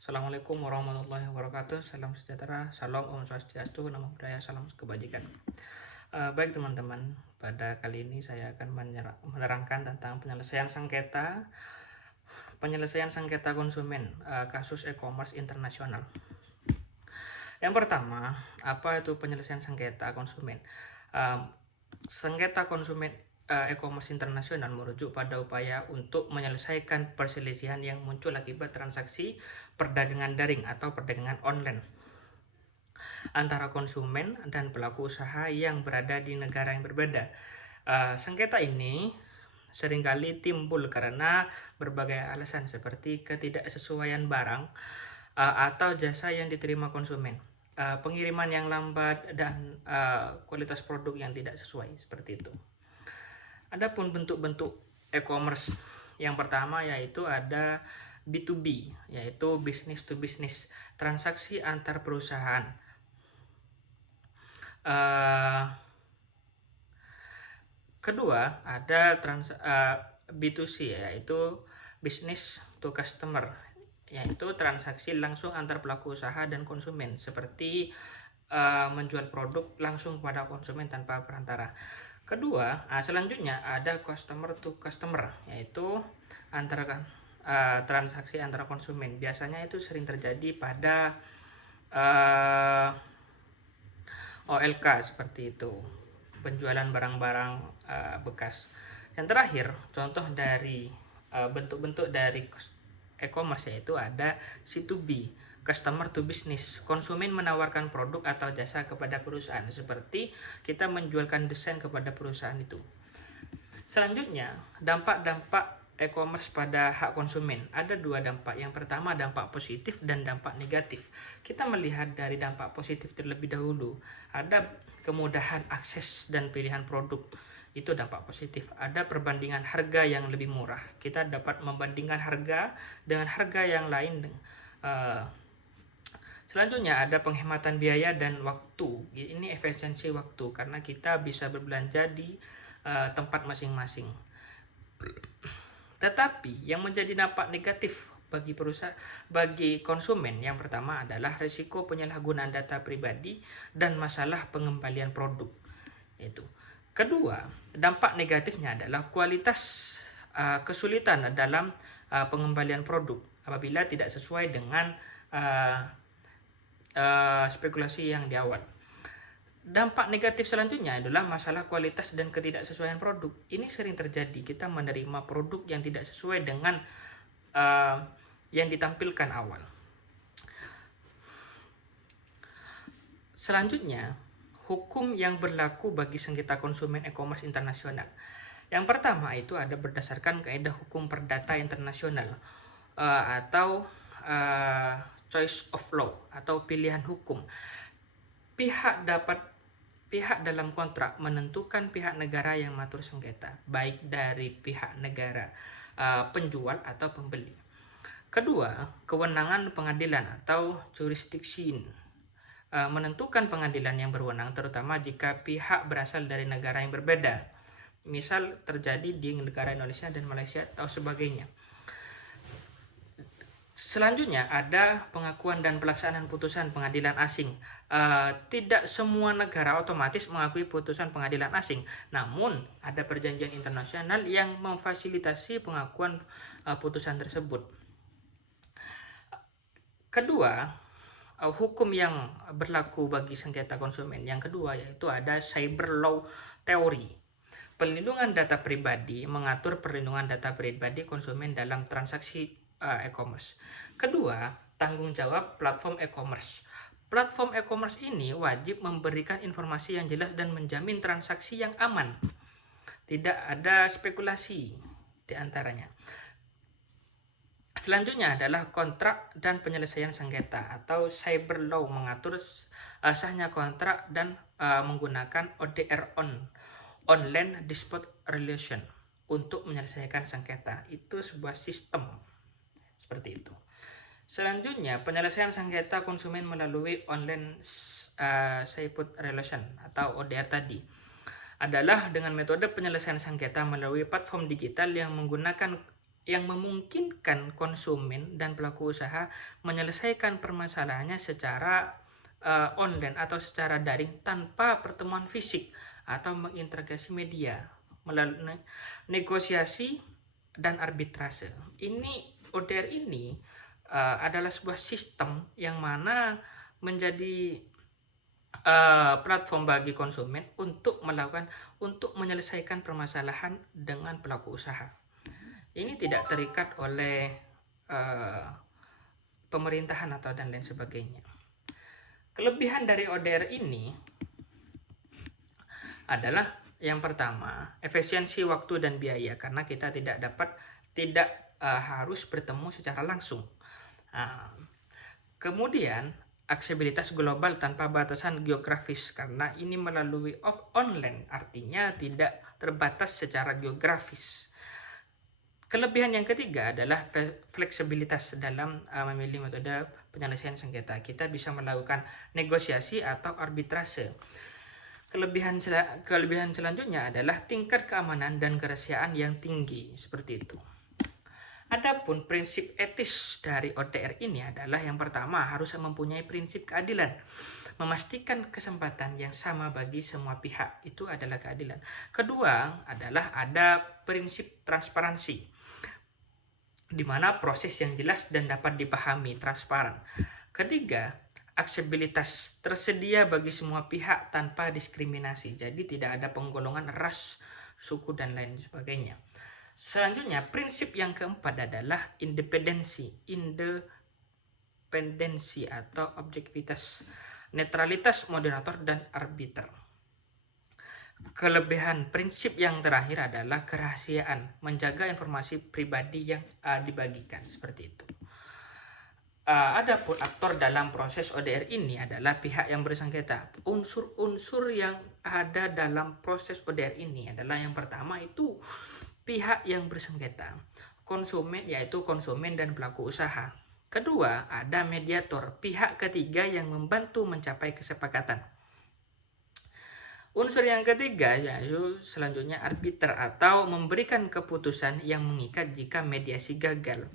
Assalamualaikum warahmatullahi wabarakatuh. Salam sejahtera, salam om swastiastu, namo buddhaya, salam kebajikan. Baik teman-teman, pada kali ini saya akan menerangkan tentang penyelesaian sengketa konsumen kasus e-commerce internasional. Yang pertama, apa itu penyelesaian sengketa konsumen? Sengketa konsumen e-commerce internasional merujuk pada upaya untuk menyelesaikan perselisihan yang muncul akibat transaksi perdagangan daring atau perdagangan online antara konsumen dan pelaku usaha yang berada di negara yang berbeda. Sengketa ini seringkali timbul karena berbagai alasan seperti ketidaksesuaian barang atau jasa yang diterima konsumen, pengiriman yang lambat, dan kualitas produk yang tidak sesuai, seperti itu. Adapun bentuk-bentuk e-commerce yang pertama yaitu ada B2B, yaitu business to business, transaksi antar perusahaan. Kedua ada B2C, yaitu business to customer, yaitu transaksi langsung antar pelaku usaha dan konsumen, seperti menjual produk langsung pada konsumen tanpa perantara. Selanjutnya ada customer to customer, yaitu transaksi antara konsumen. Biasanya itu sering terjadi pada OLK, seperti itu, penjualan barang-barang bekas. Yang terakhir, contoh dari bentuk-bentuk dari e-commerce yaitu ada C2B, customer to business, konsumen menawarkan produk atau jasa kepada perusahaan, seperti kita menjualkan desain kepada perusahaan itu. Selanjutnya, dampak-dampak e-commerce pada hak konsumen. Ada dua dampak. Yang pertama dampak positif dan dampak negatif. Kita melihat dari dampak positif terlebih dahulu. Ada kemudahan akses dan pilihan produk. Itu dampak positif. Ada perbandingan harga yang lebih murah. Kita dapat membandingkan harga dengan harga yang lain. Selanjutnya ada penghematan biaya dan waktu. Ini efisiensi waktu karena kita bisa berbelanja di tempat masing-masing. Tetapi yang menjadi dampak negatif bagi konsumen, yang pertama adalah risiko penyalahgunaan data pribadi dan masalah pengembalian produk. Itu. Kedua, dampak negatifnya adalah kualitas kesulitan dalam pengembalian produk apabila tidak sesuai dengan spekulasi yang di awal. Dampak negatif selanjutnya adalah masalah kualitas dan ketidaksesuaian produk. Ini sering terjadi, kita menerima produk yang tidak sesuai dengan yang ditampilkan awal. Selanjutnya, hukum yang berlaku bagi sengketa konsumen e-commerce internasional. Yang pertama itu ada berdasarkan kaidah hukum perdata internasional atau choice of law atau pilihan hukum. Pihak dalam kontrak menentukan pihak negara yang mengatur sengketa, baik dari pihak negara penjual atau pembeli. Kedua, kewenangan pengadilan atau jurisdiction, menentukan pengadilan yang berwenang terutama jika pihak berasal dari negara yang berbeda. Misal terjadi di negara Indonesia dan Malaysia atau sebagainya. Selanjutnya ada pengakuan dan pelaksanaan putusan pengadilan asing. Tidak semua negara otomatis mengakui putusan pengadilan asing, namun ada perjanjian internasional yang memfasilitasi pengakuan putusan tersebut. Kedua, hukum yang berlaku bagi sengketa konsumen yang kedua yaitu ada cyber law theory. Perlindungan data pribadi mengatur perlindungan data pribadi konsumen dalam transaksi e-commerce. Kedua, tanggung jawab platform e-commerce. Platform e-commerce ini wajib memberikan informasi yang jelas dan menjamin transaksi yang aman. Tidak ada spekulasi di antaranya. Selanjutnya adalah kontrak dan penyelesaian sengketa atau cyber law mengatur sahnya kontrak dan menggunakan ODR online dispute resolution untuk menyelesaikan sengketa. Itu sebuah sistem seperti itu. Selanjutnya, penyelesaian sengketa konsumen melalui online dispute resolution atau ODR tadi adalah dengan metode penyelesaian sengketa melalui platform digital yang menggunakan yang memungkinkan konsumen dan pelaku usaha menyelesaikan permasalahannya secara online atau secara daring tanpa pertemuan fisik atau mengintegrasi media melalui negosiasi dan arbitrase. ODR ini adalah sebuah sistem yang mana menjadi platform bagi konsumen untuk menyelesaikan permasalahan dengan pelaku usaha. Ini tidak terikat oleh pemerintahan atau dan lain sebagainya. Kelebihan dari ODR ini adalah yang pertama, efisiensi waktu dan biaya, karena kita tidak harus bertemu secara langsung. Kemudian aksesibilitas global tanpa batasan geografis, karena ini melalui online, artinya tidak terbatas secara geografis. Kelebihan yang ketiga adalah fleksibilitas dalam memilih metode penyelesaian sengketa. Kita bisa melakukan negosiasi atau arbitrase. Kelebihan selanjutnya adalah tingkat keamanan dan kerahasiaan yang tinggi, seperti itu. Adapun prinsip etis dari ODR ini adalah yang pertama, harus mempunyai prinsip keadilan. Memastikan kesempatan yang sama bagi semua pihak, itu adalah keadilan. Kedua adalah ada prinsip transparansi, di mana proses yang jelas dan dapat dipahami, transparan. Ketiga, aksesibilitas, tersedia bagi semua pihak tanpa diskriminasi. Jadi tidak ada penggolongan ras, suku, dan lain sebagainya. Selanjutnya, prinsip yang keempat adalah independensi atau objektivitas, netralitas moderator dan arbiter. Kelebihan prinsip yang terakhir adalah kerahasiaan, menjaga informasi pribadi yang dibagikan, seperti itu. Adapun aktor dalam proses ODR ini adalah pihak yang bersengketa. Unsur-unsur yang ada dalam proses ODR ini adalah yang pertama itu pihak yang bersengketa, konsumen, yaitu konsumen dan pelaku usaha. Kedua, ada mediator, pihak ketiga yang membantu mencapai kesepakatan. Unsur yang ketiga yaitu selanjutnya arbiter atau memberikan keputusan yang mengikat jika mediasi gagal.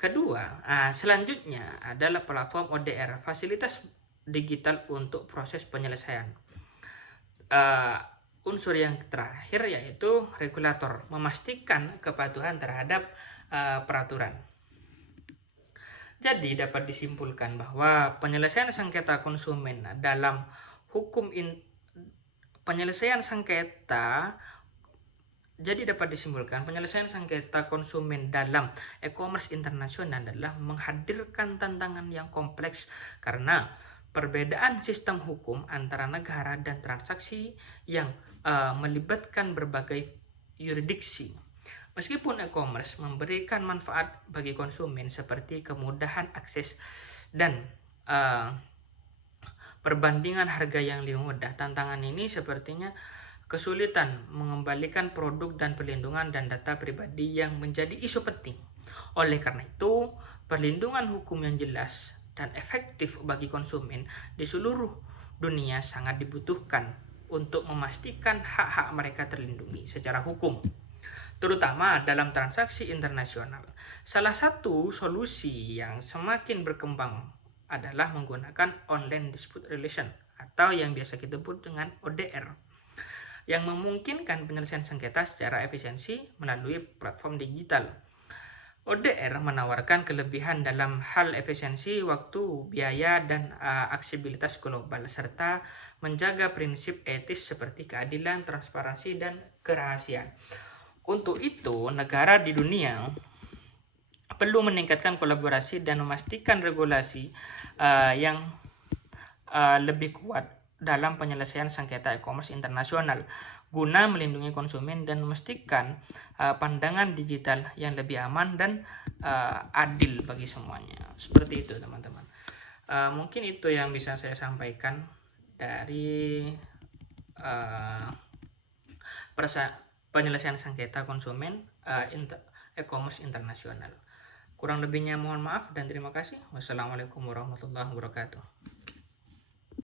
Kedua, selanjutnya adalah platform ODR, fasilitas digital untuk proses penyelesaian. Unsur yang terakhir yaitu regulator, memastikan kepatuhan terhadap peraturan. Jadi dapat disimpulkan bahwa penyelesaian sengketa konsumen dalam hukum penyelesaian sengketa konsumen dalam e-commerce internasional adalah menghadirkan tantangan yang kompleks karena perbedaan sistem hukum antara negara dan transaksi yang melibatkan berbagai yurisdiksi. Meskipun e-commerce memberikan manfaat bagi konsumen seperti kemudahan akses dan perbandingan harga yang lebih mudah, tantangan ini sepertinya kesulitan mengembalikan produk dan perlindungan dan data pribadi yang menjadi isu penting. Oleh karena itu, perlindungan hukum yang jelas dan efektif bagi konsumen di seluruh dunia sangat dibutuhkan untuk memastikan hak-hak mereka terlindungi secara hukum, terutama dalam transaksi internasional. Salah satu solusi yang semakin berkembang adalah menggunakan online dispute resolution atau yang biasa kita sebut dengan ODR, yang memungkinkan penyelesaian sengketa secara efisiensi melalui platform digital. ODR menawarkan kelebihan dalam hal efisiensi waktu, biaya, dan aksesibilitas global, serta menjaga prinsip etis seperti keadilan, transparansi, dan kerahasiaan. Untuk itu, negara di dunia perlu meningkatkan kolaborasi dan memastikan regulasi yang lebih kuat dalam penyelesaian sengketa e-commerce internasional guna melindungi konsumen dan memastikan pandangan digital yang lebih aman dan adil bagi semuanya. Seperti itu, teman-teman. Mungkin itu yang bisa saya sampaikan dari penyelesaian sengketa konsumen e-commerce internasional. Kurang lebihnya mohon maaf dan terima kasih. Wassalamualaikum warahmatullahi wabarakatuh.